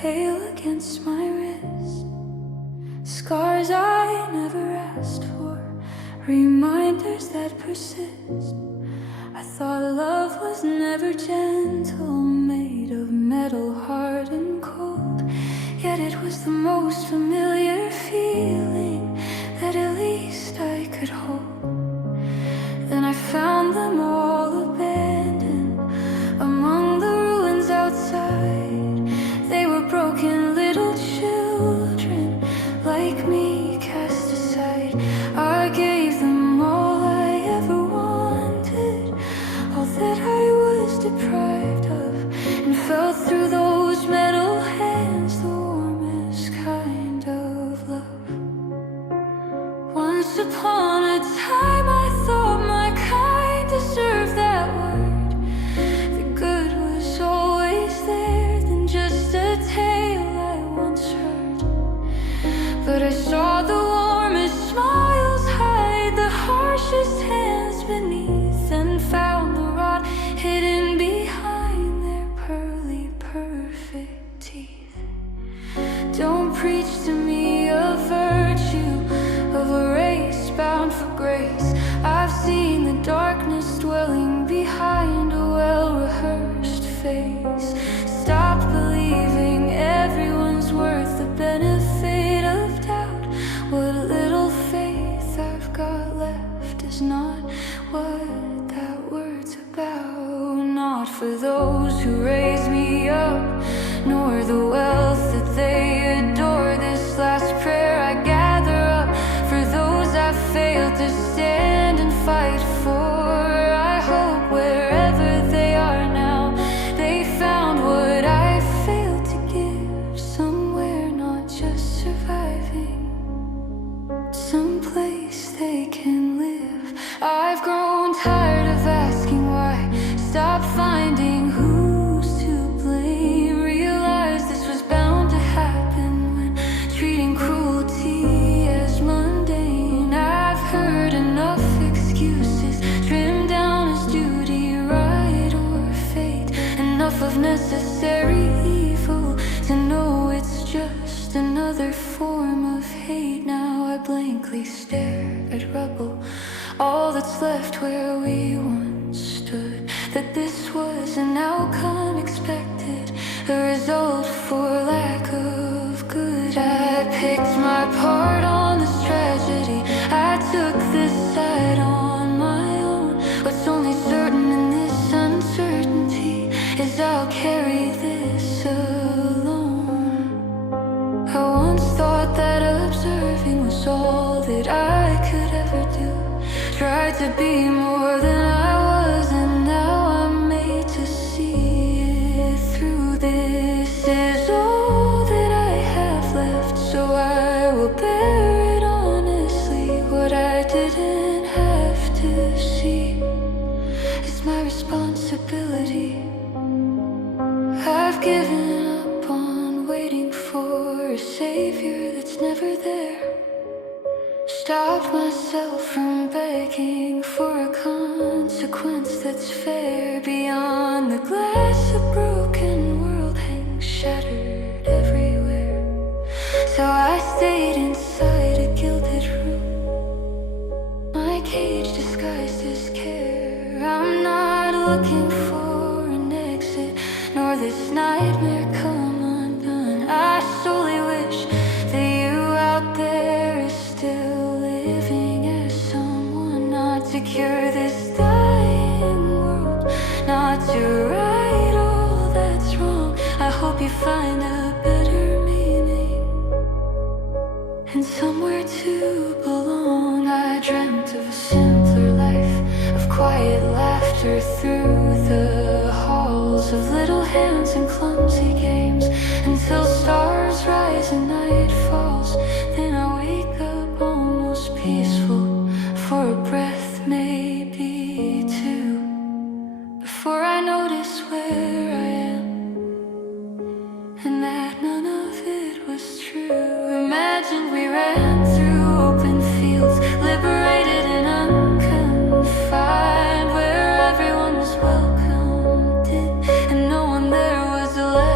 pale against my wrist. Scars I never asked for, reminders that persist. I thought love was never gentle, made of metal, hard and cold. Yet it was the most familiar feeling that at least I could hold. Then I found them all abandoned among the ruins outside. They were broken little children like me, cast aside. I gave them all I ever wanted, all that I was deprived of, and felt through those metal hands the warmest kind of love. Once upon a time I thought my kind deserved that word. The good was always there than just a tale I once heard. But I saw the warmest smiles hide the harshest hands beneath, and found the rot hidden behind their pearly perfect teeth. Don't preach to me of virtue, of a race bound for grace. I've seen the darkness dwelling behind a well-rehearsed face. Stop believing everyone's worth the benefit of doubt. What little faith I've got left is not what that word's about. Not for those who raise me up, nor the wealth that they adore. This last prayer I gather up for those I failed to stand and fight for. I hope wherever they are now, they found what I failed to give. Somewhere not just surviving, someplace they can live. I've grown tired of asking why. Stop finding who's to blame. Realize this was bound to happen when treating cruelty as mundane. I've heard enough excuses, trimmed down as duty, right or fate. Enough of necessary evil to know it's just another form of hate. Now I blankly stare at rubble, all that's left where we once stood. That this was an outcome expected, a result for lack of good. I picked my part on this tragedy, I took this side on my own. What's only certain in this uncertainty is I'll carry this alone. I once thought that observing was all that I could ever do. Tried to be more than I was, and now I'm made to see it through. This is all that I have left, so I will bear it honestly. What I didn't have to see is my responsibility. I've given up on waiting for a savior that's never there. Stopped myself from begging for a consequence that's fair. Beyond the glass, a broken world hangs shattered everywhere. So I stayed inside a gilded room, my cage disguised as care. I'm not looking for an exit, nor this nightmare come undone. I solely wish that you out there is still living as someone, not to cure this dying world, not to right all that's wrong. I hope you find a better meaning and somewhere to belong. I dreamt of a simpler life, of quiet laughter through the halls, of little hands and clumsy games, until stars rise and night falls. Then I wake up almost peaceful for a breath, maybe two, before I notice where I am and that none of it was true. Imagine we ran through open fields, liberated and unconfined, where everyone was welcomed in, and no one there was left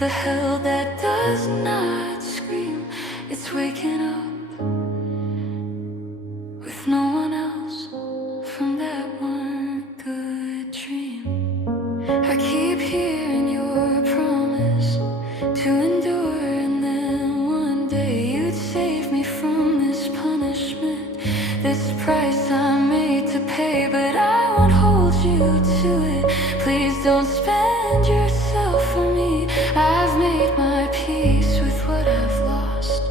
The hell that does not scream, it's waking up with no one else from that one good dream. I keep hearing your promise to endure, and then one day you'd save me from this punishment, this price I'm made to pay, but I won't hold you to it. Please don't spend yourself for me. I've made my peace with what I've lost,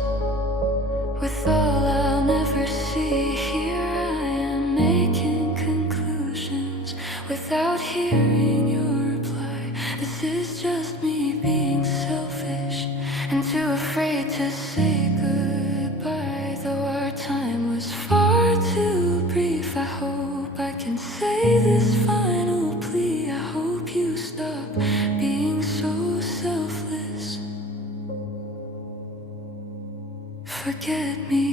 with all I'll never see. Here I am making conclusions without hearing your reply. This is just me being selfish and too afraid to say goodbye. Though our time was far too brief, I hope I can say this final plea. I hope you stop being so selfless. Forget me.